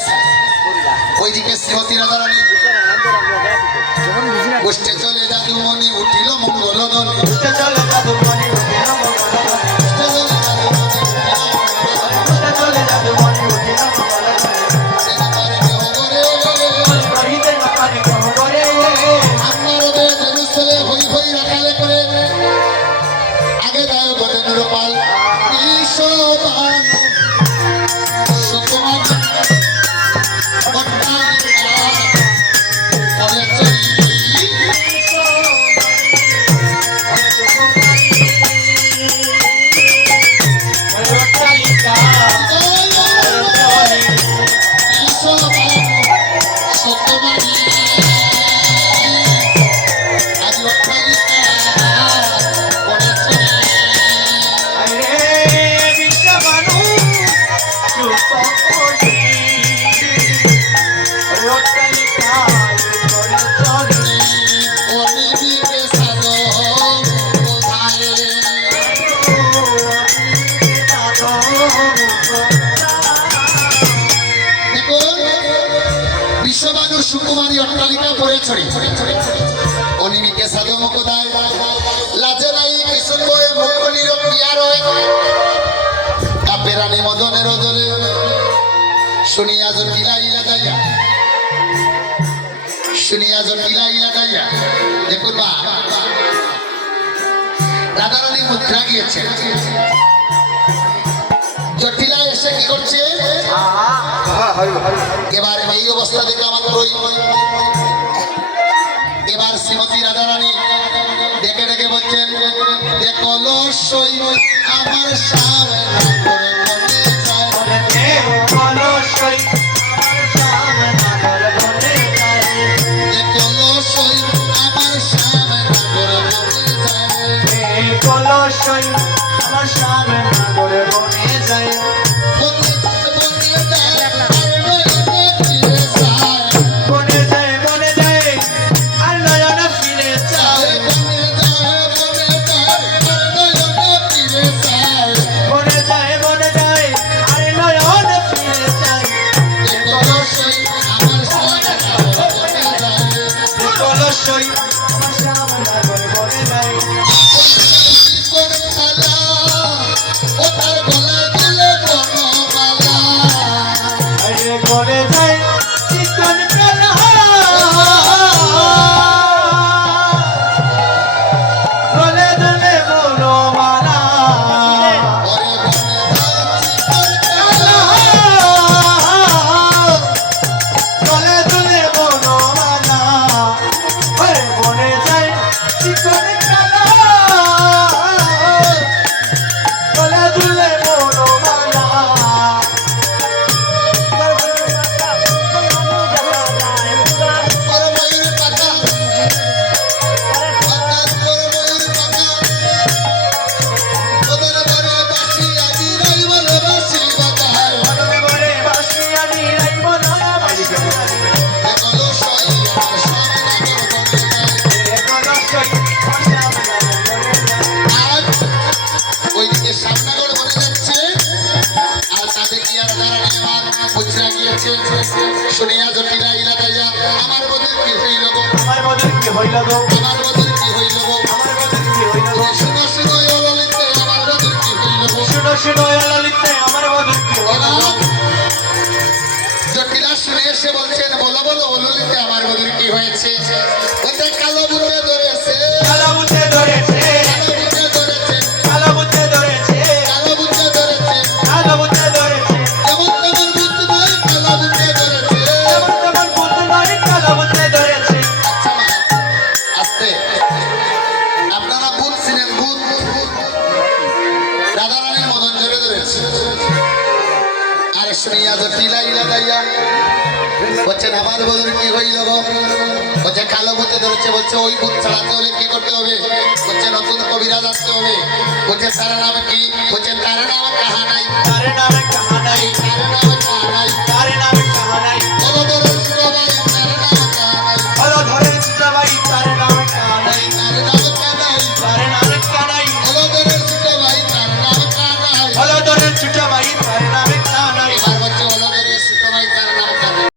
তীরে ছায় ওইদিকে শ্রীমতীরা রাধারানী গোষ্ঠে চলে দাদু মনি উঠিল মঙ্গল চলে দাদু সুকুমারী অট্টালিকা পড়ে ছড়ি অনিমিকে সাধু মুকুদায় লাজে নাই কিশোর বয়ে মুকুলির পিয়ার কাপেরানি মদনের ওদরে শুনিয়া জটিলা ইলা গাইয়া শুনিয়া জটিলা ইলা গাইয়া দেখুন বা রাধারানী মুদ্রা গিয়েছে জটিলা এসে কি করছে? এবার এই অবস্থা দেখে আমার এবার শ্রীমতী রাধারানী ডেকে ডেকে বলছেন, দেখো আমার সামনে আমার সামনে করে বনে যায় শুনিয়া জটিলা ইলা গাইয়া আমার বধুর কি হইল গো? আমার বধুর কি হইল গো? শুনো শুনো ও ললিতে আমার বধুর কি হইল গো? এবার জটিলা শুনে এসে বলছেন বলো বলো ললিতে আমার বধুর কি হয়েছে? ওতে কালো বুতে শুনিয়া তো টিলা ইলা গাইয়া বলছেন আমার বধুর কি হইল গো বলছে কালো বুতে ধরেছে বলছে ওই বুত ছাড়াতে হলে কি করতে হবে বলছে নতুন কবিরাজ আসতে হবে বলছে তার নাম কি বলছে তার নাম কাহা নাই তার নাম কাহা